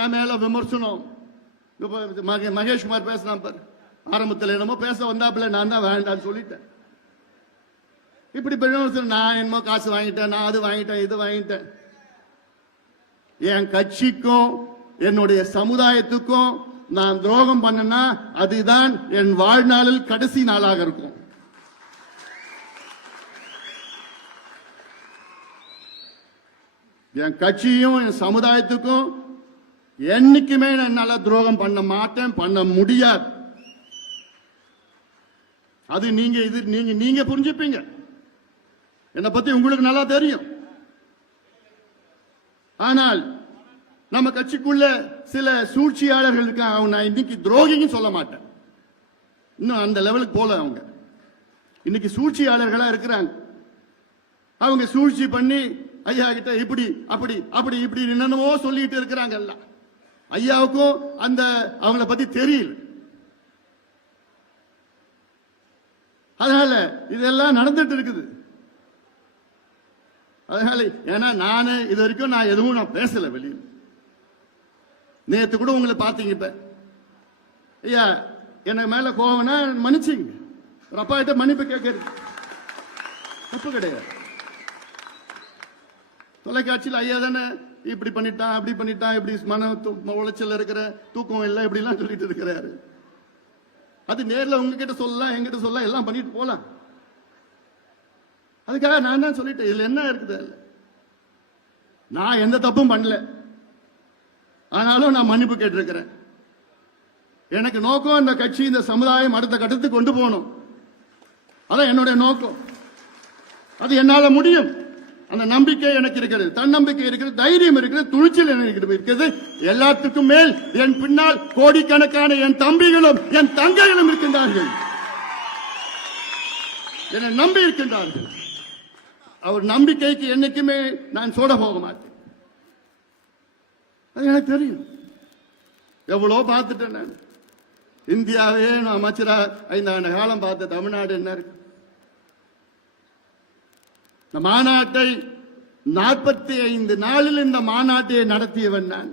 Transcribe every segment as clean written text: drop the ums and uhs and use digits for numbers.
என் மேல விமர்சனம். மகேஷ்குமார் பேசினா பாரு, ஆரம்பத்தில் என்னமோ பேச வந்தாப்புல நான் தான் வேண்டான்னு சொல்லிட்டேன். இப்படி நான் என்னமோ காசு வாங்கிட்டேன், நான் அது வாங்கிட்டேன், இது வாங்கிட்டேன். என் கட்சிக்கும் என்னுடைய சமுதாயத்துக்கும் நான் துரோகம் பண்ணனா அதுதான் என் வாழ்நாளில் கடைசி நாளாக இருக்கும். என் கட்சியும் என் சமுதாயத்துக்கும் என்னைக்குமே என்னால துரோகம் பண்ண மாட்டேன், பண்ண முடியாது. அது நீங்க புரிஞ்சுப்பீங்க. என்னை பத்தி உங்களுக்கு நல்லா தெரியும். ஆனால் நம்ம கட்சிக்குள்ள சில சூழ்ச்சியாளர்கள் இருக்காங்க. அவங்க நான் இன்னைக்கு துரோகின்னு சொல்ல மாட்டேன், இன்னும் அந்த லெவலுக்கு போல. அவங்க இன்னைக்கு சூழ்ச்சியாளர்களா இருக்கிறாங்க. அவங்க சூழ்ச்சி பண்ணி ஐயா கிட்ட இப்படி அப்படி அப்படி இப்படி என்னென்னவோ சொல்லிட்டு இருக்கிறாங்க. எல்லாம் ஐயாவுக்கும் அந்த அவங்கள பத்தி தெரியல. அதனால இதெல்லாம் நடந்துட்டு இருக்குது. அதனால ஏன்னா நானு இது வரைக்கும் நான் எதுவும் பேசல வெளியில். நேத்து கூட உங்களை பார்த்தீங்க. இப்ப ஐயா எனக்கு மேல கோவம்னா மன்னிச்சிங்க, அப்பா கிட்ட மன்னிப்பு கேட்கறது தப்பு கிடையாது. தொலைக்காட்சியில் ஐயா தானே இப்படி பண்ணிட்டான் அப்படி பண்ணிட்டான், இப்படி மன உளைச்சல் இருக்கிற தூக்கம் இல்லை இப்படி எல்லாம் சொல்லிட்டு இருக்கிறாரு. அது நேரில் உங்ககிட்ட சொல்லலாம், எங்கிட்ட சொல்லலாம், எல்லாம் பண்ணிட்டு போலாம். அதுக்காக நான் தான் சொல்லிட்டேன். இதுல என்ன இருக்குது? நான் எந்த தப்பும் பண்ணல, ஆனாலும் நான் மன்னிப்பு கேட்டிருக்கிறேன். எனக்கு நோக்கம் இந்த கட்சி இந்த சமுதாயம் அடுத்த கட்டத்துக்கு கொண்டு போகணும். அதான் என்னுடைய நோக்கம். அது என்னால முடியும். அந்த நம்பிக்கை எனக்கு இருக்கிறது, தன்னம்பிக்கை இருக்கிறது, தைரியம் இருக்கிறது, துணிச்சல் எனக்கு இருக்கிறது. எல்லாத்துக்கும் மேல் என் பின்னால் கோடிக்கணக்கான என் தம்பிகளும் என் தங்கைகளும் இருக்கின்றார்கள், என்னை நம்பி இருக்கின்றார்கள். அவர் நம்பிக்கைக்கு என்னைக்குமே நான் சோட போக மாட்டேன். அது எனக்கு தெரியும். எவ்வளவு பார்த்துட்டேன் நான். இந்தியாவே நான் அமைச்சரா 5 ஆண்டு காலம் பார்த்த தமிழ்நாடு என்ன இருக்கு? இந்த மாநாட்டை 45 நாளில் இந்த மாநாட்டை நடத்தியவன் நான்.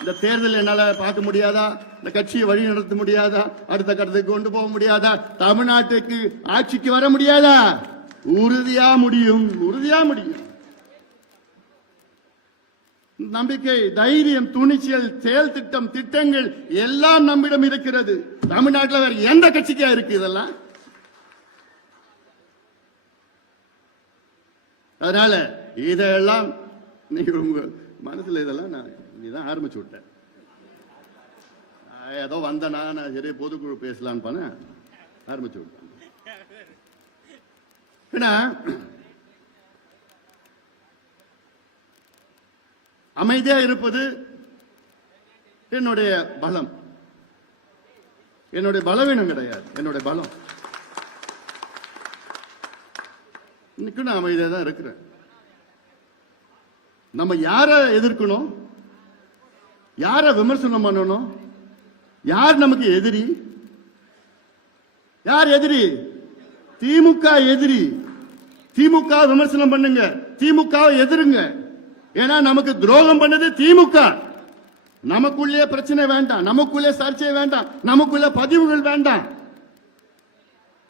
இந்த தேர்தல் என்னால பார்க்க முடியாதா? இந்த கட்சியை வழி நடத்த முடியாதா? அடுத்த கட்டத்துக்கு கொண்டு போக முடியாதா? தமிழ்நாட்டுக்கு ஆட்சிக்கு வர முடியாதா? உறுதியா முடியும், உறுதியா முடியும். நம்பிக்கை, தைரியம், துணிச்சல், செயல் திட்டம், திட்டங்கள் எல்லாம் நம்மிடம் இருக்கிறது. தமிழ்நாட்டில் வேற எந்த கட்சிக்கா இருக்கு இதெல்லாம்? அதனால இதெல்லாம் நீங்க உங்க மனசுல இதெல்லாம் நான் நீதான் ஆரம்பிச்சு விட்டேன். ஏதோ வந்தனா நான் சரி பொதுக்குழு பேசலான்னு பண்ண ஆரம்பிச்சு விட்டேன். ஏன்னா அமைதியா இருப்பது என்னுடைய பலம், என்னுடைய பலவீனம் கிடையாது, என்னுடைய பலம். இன்னைக்கு நான் அமைதியா தான் இருக்கிறேன். நம்ம யார எதிர்க்கணும், யார விமர்சனம் பண்ணணும், யார் நமக்கு எதிரி? யார் எதிரி? திமுக எதிரி. திமுக விமர்சனம் பண்ணுங்க, திமுக எதிருங்க. ஏன்னா நமக்கு துரோகம் பண்ணது திமுக. நமக்குள்ளே பிரச்சனை வேண்டாம், நமக்குள்ளே சர்ச்சை வேண்டாம், நமக்குள்ள பதிவுகள் வேண்டாம்.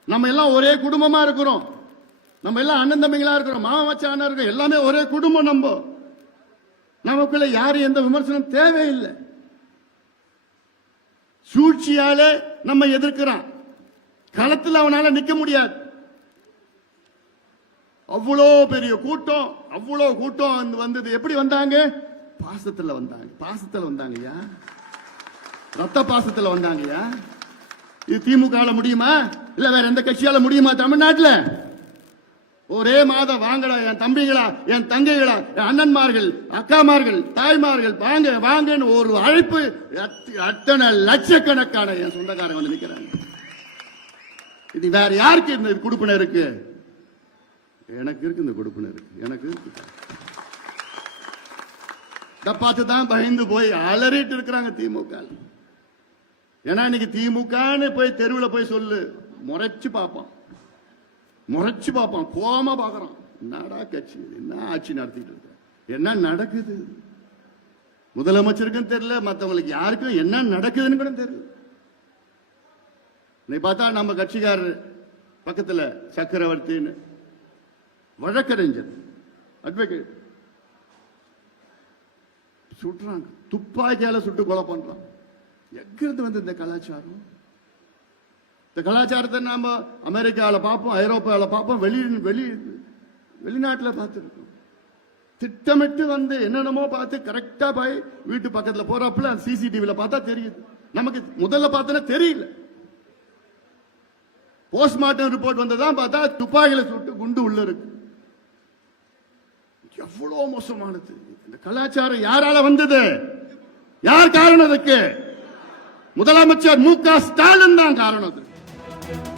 நம்ம எல்லாம் ஒரே குடும்பமா இருக்கிறோம், நம்ம எல்லாம் அண்ணன் தம்பிகளா இருக்கிறோம், மாமா மச்சானா இருக்கிறோம், எல்லாமே ஒரே குடும்பம். நமக்குள்ள யாரும் எந்த விமர்சனம் தேவையில்லை. சூழ்ச்சியால நம்ம எதிர்க்கிறான், களத்தில் அவனால நிக்க முடியாது. அவ்வளோ பெரிய கூட்டம், அவ்வளோ கூட்டம் வந்தது. எப்படி வந்தாங்க? பாசத்துல வந்தாங்க, பாசத்துல வந்தாங்கய்யா, ரத்த பாசத்துல வந்தாங்கய்யா. இது திமுக முடியுமா? இல்ல வேற எந்த கட்சியால முடியுமா? தமிழ்நாட்டில் ஒரே மாதம் வாங்கடா என் தம்பிகளா, என் தங்கைகளா, என் அண்ணன்மார்கள், அக்காமார்கள், தாய்மார்கள், வாங்க வாங்கன்னு ஒரு அழைப்பு. அத்தனை லட்சக்கணக்கான என் சொந்தக்காரங்க வந்து நிக்கிறாங்க. இது வேற யாருக்கு இந்த கொடுப்பினர் இருக்கு? எனக்கு இருக்கு, இந்த கொடுப்பினர் இருக்கு, எனக்கு இருக்கு. இதை பார்த்து தான் பயந்து போய் அலறிட்டு இருக்கிறாங்க திமுக. ஏன்னா இன்னைக்கு திமுகன்னு போய் தெருவில் போய் சொல்லு, முறைச்சு பார்ப்பான், முறைச்சு பார்ப்பான், கோமா பார்க்கறான். என்னடா கட்சி, என்ன ஆட்சி நடத்திட்டு இருக்க, என்ன நடக்குது? முதலமைச்சருக்கும் தெரியல, மற்றவங்களுக்கு யாருக்கும் என்ன நடக்குதுன்னு கூட தெரியல. நீ பார்த்தா நம்ம கட்சிக்காரர் பக்கத்துல சக்கரவர்த்தின்னு வழக்கறிஞர் அட்வொகேட் சுட்டுறாங்க, துப்பாக்கியால சுட்டு கொலை பண்றான். எங்கிருந்து வந்து இந்த கலாச்சாரம்? இந்த கலாச்சாரத்தை நாம அமெரிக்காவில் பார்ப்போம், ஐரோப்பாவில் பார்ப்போம், வெளிநாட்டில் பார்த்துருக்கோம். திட்டமிட்டு வந்து என்னென்னமோ பார்த்து கரெக்டா போய் வீட்டு பக்கத்துல போறப்பல சிசிடிவில பார்த்தா தெரியுது. நமக்கு முதல்ல பார்த்தா தெரியல. போஸ்ட்மார்ட்டம் ரிப்போர்ட் வந்ததான் பார்த்தா துப்பாக்கியில சுட்டு குண்டு உள்ள இருக்கு. எவ்வளவு மோசமானது இந்த கலாச்சாரம். யாரால வந்தது? யார் காரணம்? அதுக்கு முதலமைச்சர் மு க ஸ்டாலின் தான் காரணம்.